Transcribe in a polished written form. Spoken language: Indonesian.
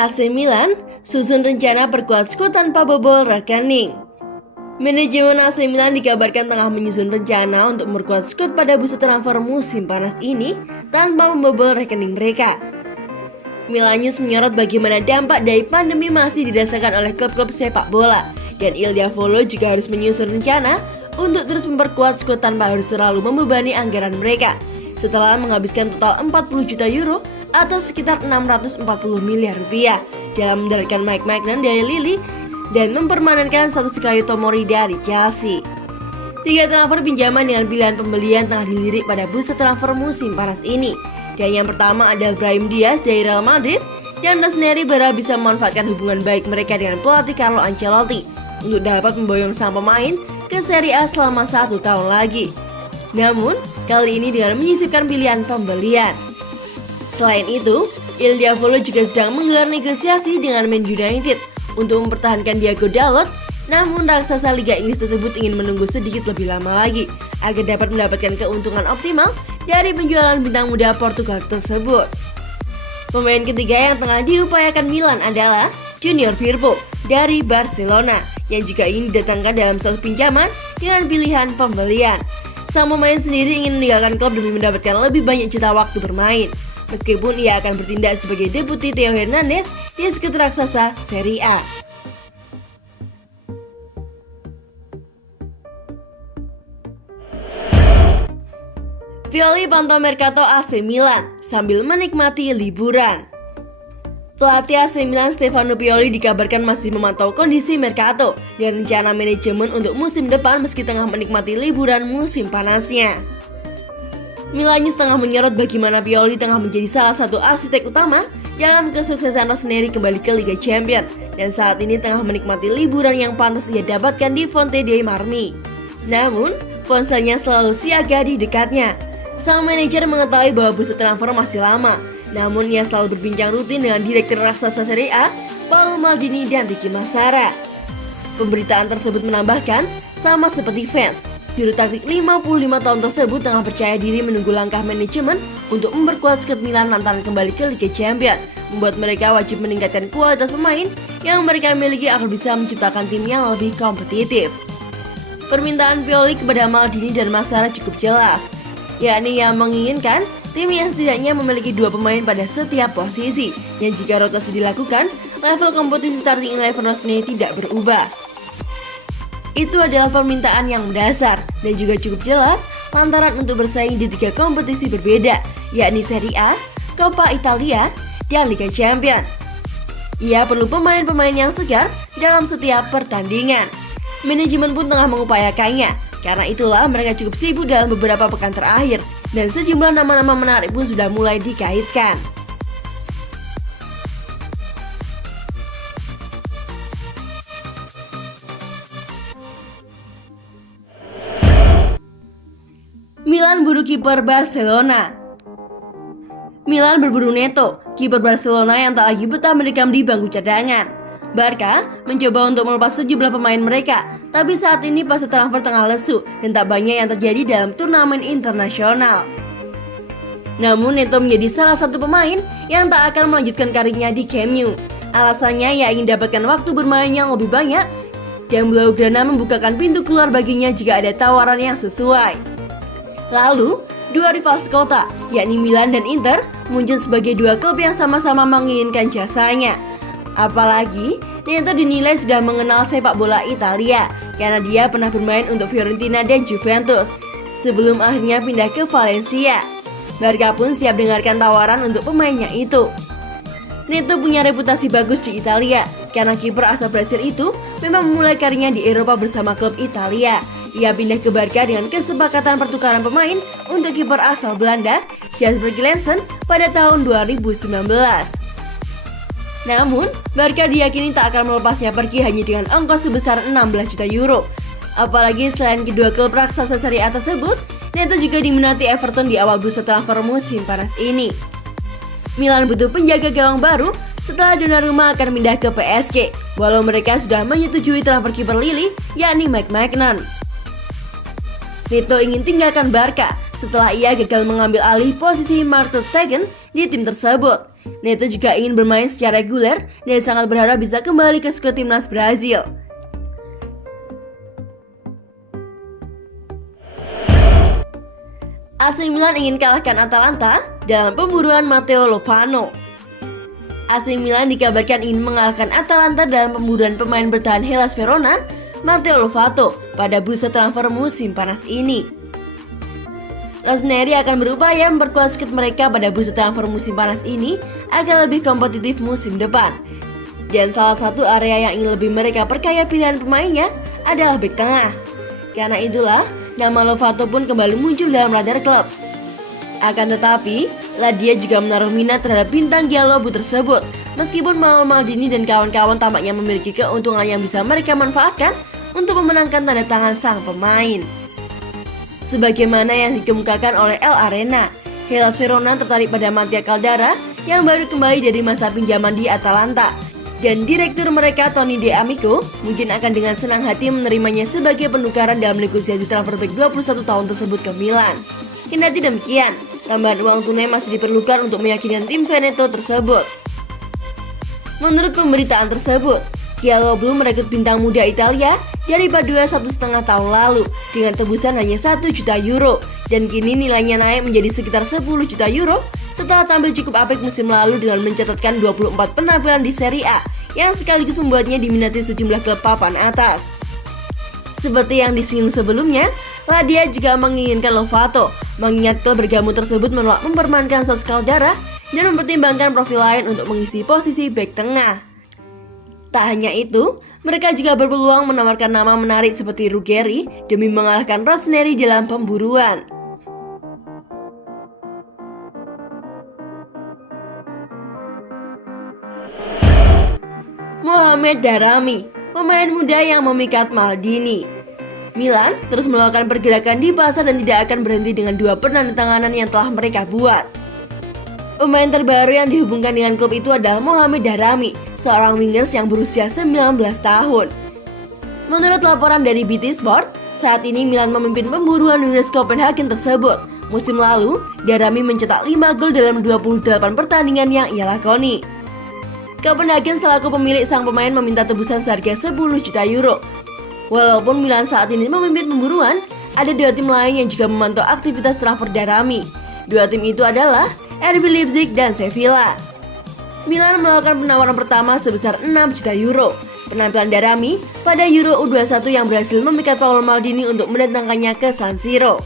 AC Milan susun rencana perkuat skuad tanpa bobol rekening. Manajemen AC Milan dikabarkan tengah menyusun rencana untuk memperkuat skuad pada bursa transfer musim panas ini tanpa membobol rekening mereka. Milan News menyorot bagaimana dampak dari pandemi masih dirasakan oleh klub-klub sepak bola, dan Il Diavolo juga harus menyusun rencana untuk terus memperkuat skuad tanpa harus selalu membebani anggaran mereka setelah menghabiskan total 40 juta euro atau sekitar 640 miliar rupiah dalam mendaratkan Mike Maignan dari Lille dan mempermanenkan status Fikayo Tomori dari Chelsea. 3 transfer pinjaman dengan pilihan pembelian tengah dilirik pada bursa transfer musim panas ini. Dan yang pertama ada Brahim Diaz dari Real Madrid, dan Rossoneri berharap bisa memanfaatkan hubungan baik mereka dengan pelatih Carlo Ancelotti untuk dapat memboyong sang pemain ke Serie A selama 1 tahun lagi. Namun, kali ini dengan menyisipkan pilihan pembelian. Selain itu, Il Diavolo juga sedang menggelar negosiasi dengan Man United untuk mempertahankan Diogo Dalot, namun raksasa Liga Inggris tersebut ingin menunggu sedikit lebih lama lagi agar dapat mendapatkan keuntungan optimal dari penjualan bintang muda Portugal tersebut. Pemain ketiga yang tengah diupayakan Milan adalah Junior Firpo dari Barcelona yang juga ingin didatangkan dalam status pinjaman dengan pilihan pembelian. Sang pemain sendiri ingin meninggalkan klub demi mendapatkan lebih banyak jatah waktu bermain, meskipun ia akan bertindak sebagai deputi Theo Hernandez di skuad raksasa Serie A. Pioli pantau Mercato AC Milan sambil menikmati liburan. Pelatih AC Milan Stefano Pioli dikabarkan masih memantau kondisi Mercato dan rencana manajemen untuk musim depan meski tengah menikmati liburan musim panasnya. Milan News tengah menyorot bagaimana Pioli tengah menjadi salah satu arsitek utama dalam kesuksesan Rossoneri kembali ke Liga Champions dan saat ini tengah menikmati liburan yang pantas ia dapatkan di Fonte dei Marmi. Namun, ponselnya selalu siaga di dekatnya. Sang manajer mengetahui bahwa bursa transfer masih lama, namun ia selalu berbincang rutin dengan direktur raksasa Serie A, Paolo Maldini dan Ricky Massara. Pemberitaan tersebut menambahkan, sama seperti fans, juru taktik 55 tahun tersebut tengah percaya diri menunggu langkah manajemen untuk memperkuat skuad Milan lantaran kembali ke Liga Champions, membuat mereka wajib meningkatkan kualitas pemain yang mereka miliki agar bisa menciptakan tim yang lebih kompetitif. Permintaan Pioli kepada Maldini dan Massara cukup jelas, yakni yang menginginkan tim yang setidaknya memiliki 2 pemain pada setiap posisi, dan jika rotasi dilakukan, level kompetisi starting 11 Rossoneri tidak berubah. Itu adalah permintaan yang mendasar dan juga cukup jelas lantaran untuk bersaing di 3 kompetisi berbeda, yakni Serie A, Coppa Italia, dan Liga Champions. Ia perlu pemain-pemain yang segar dalam setiap pertandingan. Manajemen pun tengah mengupayakannya, karena itulah mereka cukup sibuk dalam beberapa pekan terakhir dan sejumlah nama-nama menarik pun sudah mulai dikaitkan. Milan buru kiper Barcelona. Milan berburu Neto, kiper Barcelona yang tak lagi betah mendekam di bangku cadangan. Barca mencoba untuk melepas sejumlah pemain mereka, tapi saat ini pasar transfer tengah lesu dan tak banyak yang terjadi dalam turnamen internasional. Namun Neto menjadi salah satu pemain yang tak akan melanjutkan karirnya di Camp Nou. Alasannya ia ingin dapatkan waktu bermain yang lebih banyak dan Blaugrana membukakan pintu keluar baginya jika ada tawaran yang sesuai. Lalu, 2 rival sekota, yakni Milan dan Inter, muncul sebagai 2 klub yang sama-sama menginginkan jasanya. Apalagi, Neto dinilai sudah mengenal sepak bola Italia karena dia pernah bermain untuk Fiorentina dan Juventus sebelum akhirnya pindah ke Valencia. Barca pun siap dengarkan tawaran untuk pemainnya itu. Neto punya reputasi bagus di Italia karena kiper asal Brasil itu memang memulai karirnya di Eropa bersama klub Italia. Ia pindah ke Barca dengan kesepakatan pertukaran pemain untuk kiper asal Belanda, Jasper Gillensen, pada tahun 2019. Namun, Barca diyakini tak akan melepasnya pergi hanya dengan ongkos sebesar 16 juta euro. Apalagi selain kedua klub raksasa Serie A tersebut, Neto juga diminati Everton di awal bursa transfer musim panas ini. Milan butuh penjaga gawang baru setelah Donnarumma akan pindah ke PSG, walau mereka sudah menyetujui transfer kiper Lille, yakni Mike Maignan. Neto ingin tinggalkan Barca setelah ia gagal mengambil alih posisi Mark ter Stegen di tim tersebut. Neto juga ingin bermain secara reguler dan sangat berharap bisa kembali ke skuad timnas Brazil. AC Milan ingin kalahkan Atalanta dalam pemburuan Matteo Lovano. AC Milan dikabarkan ingin mengalahkan Atalanta dalam pemburuan pemain bertahan Hellas Verona, Matteo Lovato, pada bursa transfer musim panas ini. Rossoneri akan berupaya memperkuat skuad mereka pada bursa transfer musim panas ini agar lebih kompetitif musim depan. Dan salah satu area yang ingin lebih mereka perkaya pilihan pemainnya adalah bek tengah. Karena itulah, nama Lovato pun kembali muncul dalam radar klub. Akan tetapi, Ladia juga menaruh minat terhadap bintang Giallobu tersebut. Meskipun Mauro Maldini dan kawan-kawan tampaknya memiliki keuntungan yang bisa mereka manfaatkan untuk memenangkan tanda tangan sang pemain. Sebagaimana yang dikemukakan oleh El Arena, Hellas Verona tertarik pada Mattia Caldara yang baru kembali dari masa pinjaman di Atalanta. Dan direktur mereka Tony De Amico mungkin akan dengan senang hati menerimanya sebagai penukaran dalam negosiasi transfer bek 21 tahun tersebut ke Milan. Kendati demikian, tambahan uang tunai masih diperlukan untuk meyakinkan tim Veneto tersebut. Menurut pemberitaan tersebut, Giallobu merekrut bintang muda Italia dari Padua 1,5 tahun lalu dengan tebusan hanya 1 juta euro dan kini nilainya naik menjadi sekitar 10 juta euro setelah tampil cukup apik musim lalu dengan mencatatkan 24 penampilan di Serie A yang sekaligus membuatnya diminati sejumlah klub papan atas. Seperti yang disinggung sebelumnya, Ladia juga menginginkan Lovato, mengingat klub bergabung tersebut menolak mempermainkan Sousa Caldara dan mempertimbangkan profil lain untuk mengisi posisi bek tengah. Tak hanya itu, mereka juga berpeluang menawarkan nama menarik seperti Ruggeri demi mengalahkan Rossoneri dalam pemburuan. Mohamed Daramy, pemain muda yang memikat Maldini. Milan terus melakukan pergerakan di pasar dan tidak akan berhenti dengan 2 penandatanganan yang telah mereka buat. Pemain terbaru yang dihubungkan dengan klub itu adalah Mohamed Daramy, seorang wingers yang berusia 19 tahun. Menurut laporan dari BT Sport, saat ini Milan memimpin pemburuan wingers Copenhagen tersebut. Musim lalu, Daramy mencetak 5 gol dalam 28 pertandingan yang ia lakoni. Copenhagen selaku pemilik sang pemain meminta tebusan seharga 10 juta euro. Walaupun Milan saat ini memimpin pemburuan, ada 2 tim lain yang juga memantau aktivitas transfer Daramy. 2 tim itu adalah RB Leipzig dan Sevilla. Milan melakukan penawaran pertama sebesar 6 juta euro. Penampilan Daramy pada Euro U21 yang berhasil memikat Paolo Maldini untuk mendatangkannya ke San Siro.